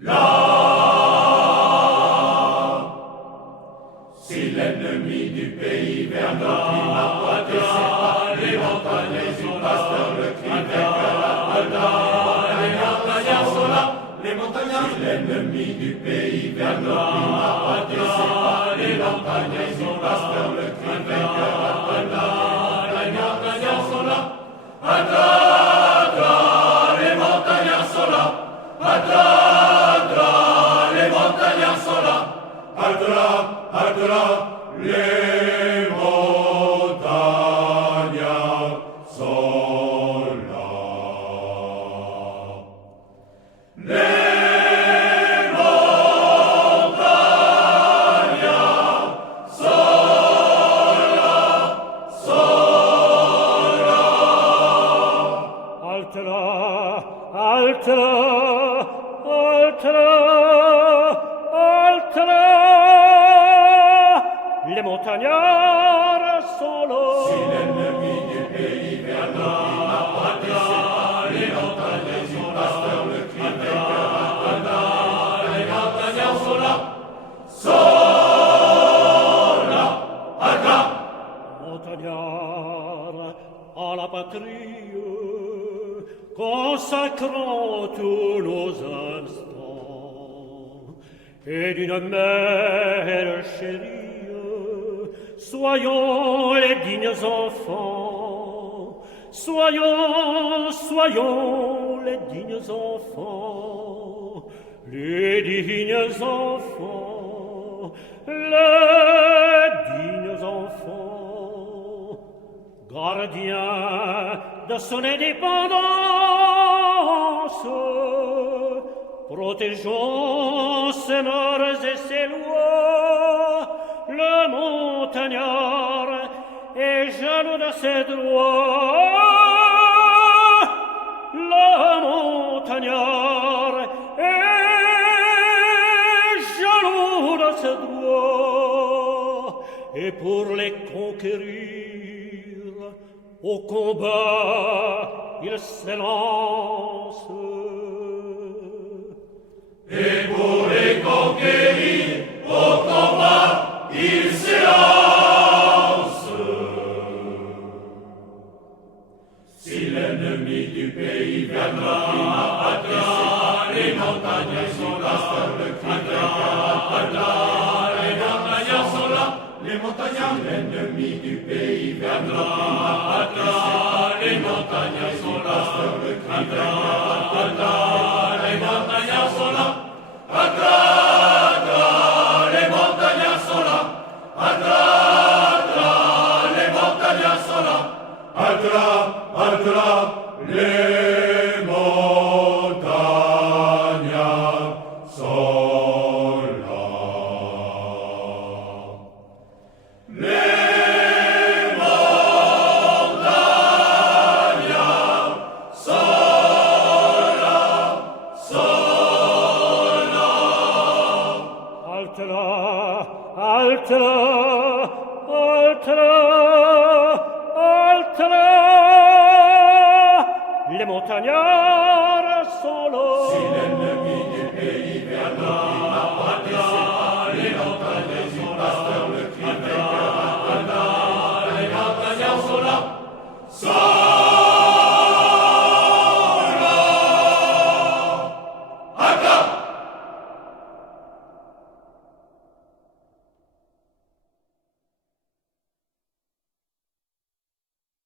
Si l'ennemi du pays vers nos climats pointés sépare les montagnes du pasteur, le cri les montagnards. Si l'ennemi du pays vers nos climats pointés sépare les montagnes du pasteur, le cri les montagnards sont là. Les montagnards sont là. Les montagnards sont là. Les montagnards sont là. Les montagnards sont là. Les montagnards sont là. Si l'ennemi du pays vers nos climats pointés sépare les montagnes du pasteur, le cri les montagnards sont là. Montagnards à la patrie, consacrant tous nos instants, et d'une mère chérie, soyons les dignes enfants, soyons les dignes enfants, les dignes enfants, les dignes enfants, gardiens de son indépendance, protégeons ses mœurs et ses lois. Le montagnard est jaloux de ses droits. Le montagnard est jaloux de ses droits. Et pour les conquérir, au combat, il s'élance. Et pour les conquérir, au combat, il s'élance. Si l'ennemi du pays viendra atteindre les montagnes sont là, le cri les montagnards sont là. Les montagnards, si l'ennemi du pays viendra atteindre les montagnes sont là, le cri les montagnards sont là. Les montagnards sont là. Les montagnards sont là. Les montagnards sont là. Les montagnards sont là. Halte là,